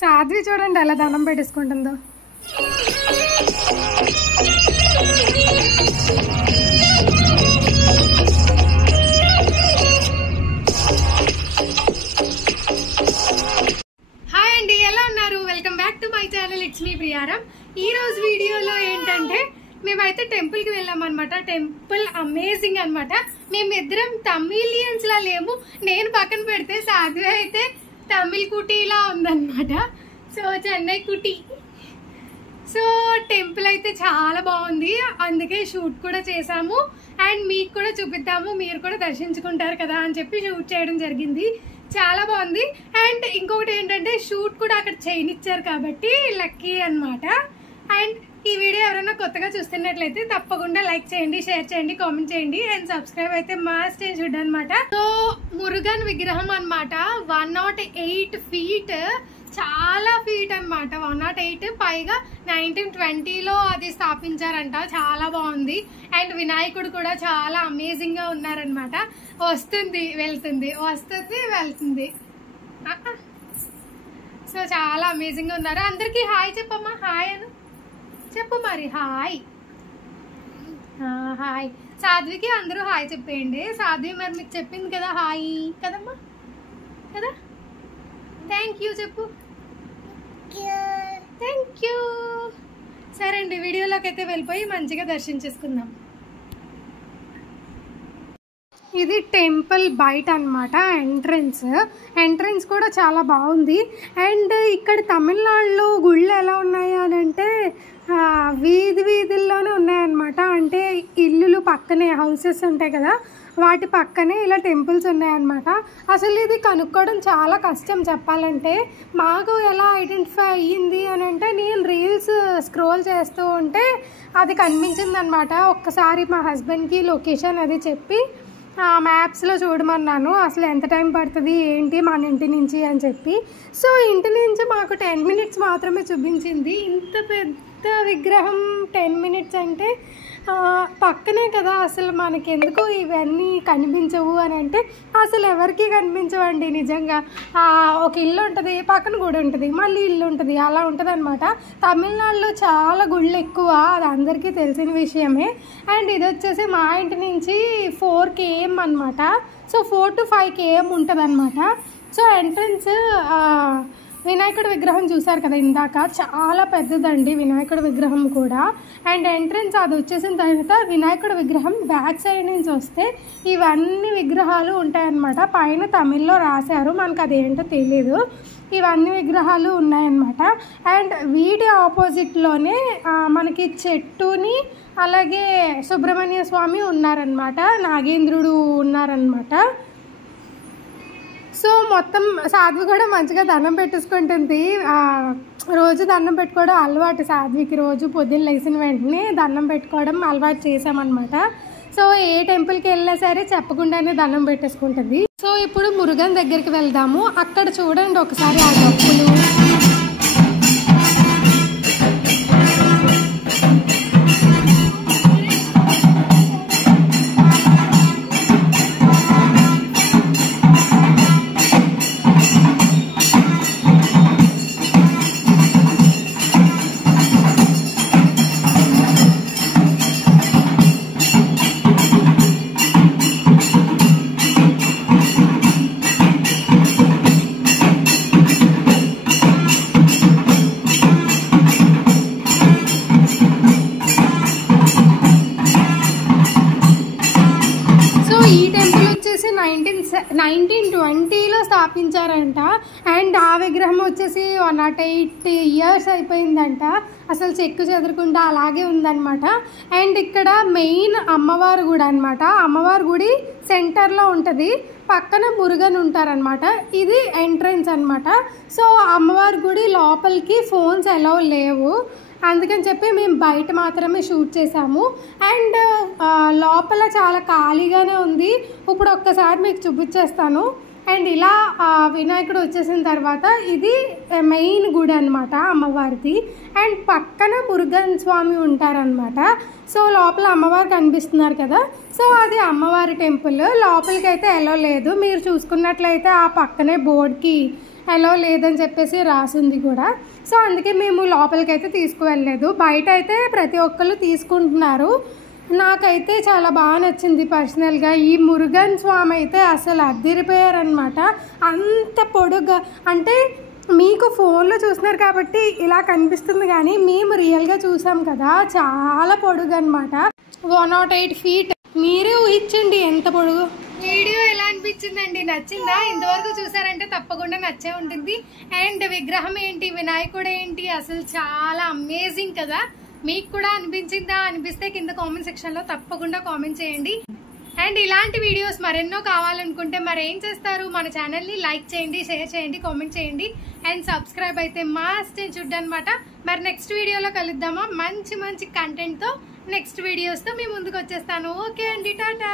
సాధ్వి చూడండి ఎలా దండం పెట్టేసుకుంటుందో. హాయ్ అండి, ఎలా ఉన్నారు? Welcome back to my channel, it's మీ ప్రియారం. ఈ రోజు వీడియోలో ఏంటంటే మేమైతే టెంపుల్ కి వెళ్ళామన్నమాట. టెంపుల్ అమేజింగ్ అనమాట. మేమిద్దరం తమిళియన్స్ లా లేము. నేను పక్కన పెడితే సాధ్వి అయితే తమిళ్ కుటీలా ఉందన్నమాట. సో చెన్నై కుటీ. సో టెంపుల్ అయితే చాలా బాగుంది, అందుకే షూట్ కూడా చేసాము అండ్ మీకు కూడా చూపిద్దాము, మీరు కూడా దర్శించుకుంటారు కదా అని చెప్పి షూట్ చేయడం జరిగింది. చాలా బాగుంది. అండ్ ఇంకొకటి ఏంటంటే షూట్ కూడా అక్కడ చేయనిచ్చారు కాబట్టి లక్కీ అన్నమాట. అండ్ ఈ వీడియో ఎవరైనా కొత్తగా చూస్తున్నట్లయితే తప్పకుండా లైక్ చేయండి, షేర్ చేయండి, కామెంట్ చేయండి అండ్ సబ్స్క్రైబ్ అయితే మస్ట్ చూడండి అనమాట. సో మురుగన్ విగ్రహం అనమాట. 108 feet, చాలా ఫీట్ అనమాట. 108 పైగా 1920లో అది స్థాపించారంట. చాలా బాగుంది. అండ్ వినాయకుడు కూడా చాలా అమేజింగ్ గా ఉన్నారనమాట. వస్తుంది వెళ్తుంది, వస్తుంది వెళ్తుంది. సో చాలా అమేజింగ్ గా ఉన్నారు. అందరికి హాయ్ చెప్పమ్మా, హాయ్ అను చెప్పు మరి. హాయ్ హాయ్ సాధ్వికి అందరూ హాయ్ చెప్పేయండి. సాధ్వి మరి మీకు చెప్పింది కదా హాయ్ కదమ్మా, కదా? థ్యాంక్ యూ చెప్పు. Thank you. సరే అండి, వీడియోలోకి అయితే వెళ్ళిపోయి మంచిగా దర్శించేసుకుందాం. ఇది టెంపుల్ బయట అనమాట. ఎంట్రన్స్ కూడా చాలా బాగుంది. అండ్ ఇక్కడ తమిళనాడులో గుళ్ళు ఎలా ఉన్నాయి అని అంటే వీధుల్లోనే ఉన్నాయన్నమాట. అంటే ఇల్లులు పక్కనే హౌసెస్ ఉంటాయి కదా, వాటి పక్కనే ఇలా టెంపుల్స్ ఉన్నాయన్నమాట. అసలు ఇది కనుక్కోవడం చాలా కష్టం చెప్పాలంటే. మాకు ఎలా ఐడెంటిఫై అయ్యింది అని అంటే నేను రీల్స్ స్క్రోల్ చేస్తూ ఉంటే అది కనిపించింది అనమాట. ఒక్కసారి మా హస్బెండ్కి లొకేషన్ అది చెప్పి మ్యాప్స్లో చూడమన్నాను, అసలు ఎంత టైం పడుతుంది ఏంటి మన ఇంటి నుంచి అని చెప్పి. సో ఇంటి నుంచి మాకు 10 minutes మాత్రమే చూపించింది. ఇంత పెద్ద విగ్రహం 10 minutes అంటే పక్కనే కదా, అసలు మనకెందుకు ఇవన్నీ కనిపించవు అని అంటే అసలు ఎవరికి కనిపించవండి నిజంగా. ఒక ఇల్లు ఉంటుంది, పక్కన గుడి ఉంటుంది, మళ్ళీ ఇల్లు ఉంటుంది, అలా ఉంటుంది అనమాట. తమిళనాడులో చాలా గుళ్ళు ఎక్కువ, అది అందరికీ తెలిసిన విషయమే. అండ్ ఇది వచ్చేసి మా ఇంటి నుంచి 4 km అనమాట. సో 4 to 5 km ఉంటుంది అనమాట. సో ఎంట్రన్స్ వినాయకుడి విగ్రహం చూసారు కదా ఇందాక, చాలా పెద్దదండి వినాయకుడి విగ్రహం కూడా. అండ్ ఎంట్రన్స్ అది వచ్చేసిన తర్వాత వినాయకుడి విగ్రహం బ్యాక్ సైడ్ నుంచి వస్తే ఇవన్నీ విగ్రహాలు ఉంటాయన్నమాట. పైన తమిళ్లో రాశారు, మనకు అదేంటో తెలీదు. ఇవన్నీ విగ్రహాలు ఉన్నాయన్నమాట. అండ్ వీటి ఆపోజిట్లోనే మనకి చెట్టుని అలాగే సుబ్రహ్మణ్య స్వామి ఉన్నారనమాట, నాగేంద్రుడు ఉన్నారనమాట. సో మొత్తం సాధ్వి కూడా మంచిగా దండం పెట్టేసుకుంటుంది. రోజు దండం పెట్టుకోవడం అలవాటు సాధ్వికి. రోజు పొద్దున్న లేచిన వెంటనే దండం పెట్టుకోవడం అలవాటు చేసామన్నమాట. సో ఏ టెంపుల్కి వెళ్ళినా సరే చెప్పకుండానే దండం పెట్టేసుకుంటుంది. సో ఇప్పుడు మురుగన్ దగ్గరికి వెళ్దాము. అక్కడ చూడండి ఒకసారి ఆ డప్పులు. ఈ టెంపుల్ వచ్చేసి 1920లో స్థాపించారంట. అండ్ ఆ విగ్రహం వచ్చేసి 108 years అయిపోయిందంట. అసలు చెక్కు చెదరకుండా అలాగే ఉందన్నమాట. అండ్ ఇక్కడ మెయిన్ అమ్మవారు గుడి అనమాట. అమ్మవారి గుడి సెంటర్లో ఉంటుంది, పక్కన మురుగన్ ఉంటారనమాట. ఇది ఎంట్రన్స్ అనమాట. సో అమ్మవారి గుడి లోపలికి ఫోన్స్ అలౌ లేవు, అందుకని చెప్పి మేము బయట మాత్రమే షూట్ చేసాము. అండ్ లోపల చాలా ఖాళీగానే ఉంది. ఇప్పుడు ఒక్కసారి మీకు చూపించేస్తాను. అండ్ ఇలా వినాయకుడు వచ్చేసిన తర్వాత ఇది మెయిన్ గుడి అనమాట అమ్మవారిది. అండ్ పక్కన మురుగన్ స్వామి ఉంటారనమాట. సో లోపల అమ్మవారు కనిపిస్తున్నారు కదా, సో అది అమ్మవారి టెంపుల్. లోపలికి అయితే ఎలా లేదు, మీరు చూసుకున్నట్లయితే ఆ పక్కనే బోర్డ్కి అలో లేదని చెప్పేసి రాసింది కూడా. సో అందుకే మేము లోపలికి అయితే తీసుకువెళ్ళలేదు. బయట అయితే ప్రతి ఒక్కరు తీసుకుంటున్నారు. నాకైతే చాలా బాగా నచ్చింది పర్సనల్గా. ఈ మురుగన్ స్వామి అయితే అసలు అదిరిపోయారనమాట. అంత పొడుగ్గా అంటే మీకు ఫోన్లో చూస్తున్నారు కాబట్టి ఇలా కనిపిస్తుంది, కానీ మేము రియల్గా చూసాం కదా, చాలా పొడుగు అనమాట. 108 feet. మీరే ఊహించండి ఎంత పొడుగు. వీడియో ఎలా అనిపించిందండి? నచ్చిందా? ఇంతవరకు చూసారంటే తప్పకుండా నచ్చే ఉంటుంది. అండ్ విగ్రహం ఏంటి, వినాయకుడు ఏంటి, అసలు చాలా అమేజింగ్ కదా. మీకు కూడా అనిపించిందా? అనిపిస్తే కింద కామెంట్ సెక్షన్లో తప్పకుండా కామెంట్ చేయండి. అండ్ ఇలాంటి వీడియోస్ మరెన్నో కావాలనుకుంటే మరి ఏం చేస్తారు? మన ఛానల్ని లైక్ చేయండి, షేర్ చేయండి, కామెంట్ చేయండి అండ్ సబ్స్క్రైబ్ అయితే మస్ట్ చూడనమాట. మరి నెక్స్ట్ వీడియోలో కలుద్దామా మంచి మంచి కంటెంట్తో, నెక్స్ట్ వీడియోస్తో మీ ముందుకు వచ్చేస్తాను. ఓకే అండి, టాటా.